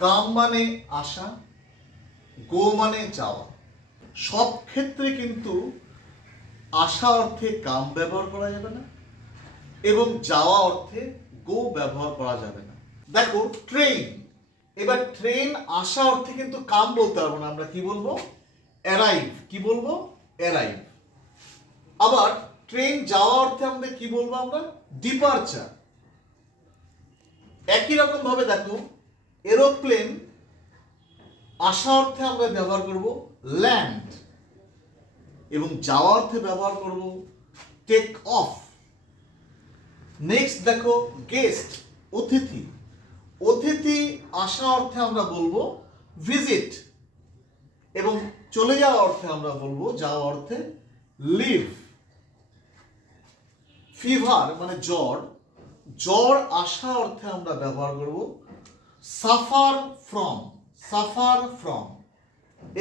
কাম মানে আশা, গো মানে যাওয়া। সব ক্ষেত্রে কিন্তু আশা অর্থে কাম ব্যবহার করা যাবে না এবং যাওয়া অর্থে গো ব্যবহার করা যাবে না। দেখো ট্রেন, এবার ট্রেন আসা অর্থে কিন্তু কাম বলতে পারবো না, আমরা কি বলবো? অ্যারাইভ। কি বলবো? অ্যারাইভ। আবার ট্রেন যাওয়া অর্থে আমাদের কি বলবো? আমরা ডিপারচার। একই রকম ভাবে দেখো এরোপ্লেন আসা অর্থে আমরা ব্যবহার করব ল্যান্ড এবং যাওয়া অর্থে ব্যবহার করব টেক অফ। নেক্সট দেখো গেস্ট, অতিথি। অতিথি আসা অর্থে আমরা বলবো ভিজিট এবং চলে যাওয়া অর্থে আমরা বলবো, যাওয়া অর্থে লিভ। ফিভার মানে জ্বর, জ্বর আসা অর্থে আমরা ব্যবহার করব সাফার ফ্রম, সাফার ফ্রম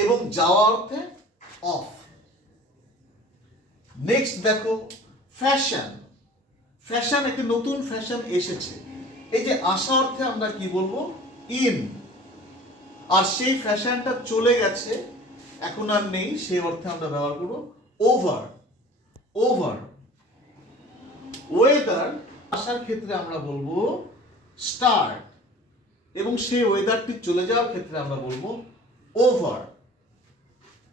এবং যাওয়া অর্থে অফ। নেক্সট দেখো ফ্যাশন, ফ্যাশন একটি নতুন ফ্যাশন এসেছে, এই যে আসা অর্থে আমরা কি বলবো? ইন। আর সেই ফ্যাশনটা চলে গেছে, এখন আর নেই, সেই অর্থে আমরা ব্যবহার করব ওভার, ওভার। ওয়েদার আসার ক্ষেত্রে আমরা বলবো স্টার্ট এবং সেই ওয়েদারটি চলে যাওয়ার ক্ষেত্রে আমরা বলবো ওভার।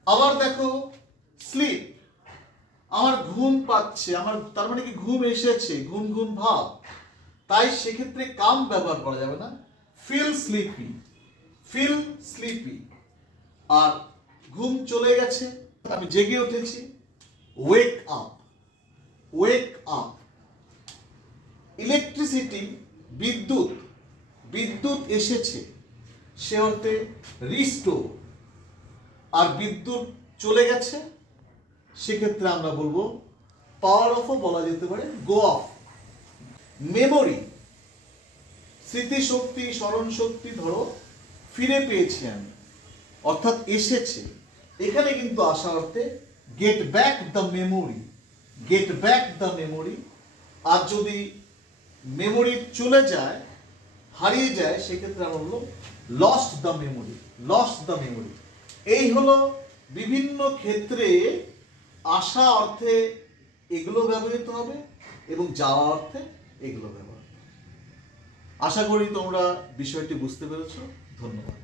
আবার দেখো স্লিপ, আমার ঘুম পাচ্ছে, আমার তার মানে কি ঘুম এসেছে, ঘুম ঘুম ভাব, তাই সেক্ষেত্রে কাম ব্যবহার করা যাবে না, ফিল স্লিপি, ফিল স্লিপি। আর ঘুম চলে গেছে, আমি জেগে উঠেছি, wake up, wake up. Electricity বিদ্যুৎ, বিদ্যুৎ এসেছে, সে অর্থে রিস্টোর। আর বিদ্যুৎ চলে গেছে, সেক্ষেত্রে আমরা বলবো পাওয়ার অফও বলা যেতে পারে গো অফ। মেমোরি, স্মৃতিশক্তি, স্মরণ শক্তি, ধরো ফিরে পেয়েছি আমি, অর্থাৎ এসেছে, এখানে কিন্তু আসা অর্থে get back the memory, get back the memory. আর যদি মেমোরি চলে যায়, হারিয়ে যায়, সেক্ষেত্রে আমরা বলবো lost the memory, lost the memory. এই হলো বিভিন্ন ক্ষেত্রে আসা অর্থে এগুলো ব্যবহৃত হবে এবং যাওয়া অর্থে এগুলো ব্যবহার। আশা করি তোমরা বিষয়টি বুঝতে পেরেছো। ধন্যবাদ।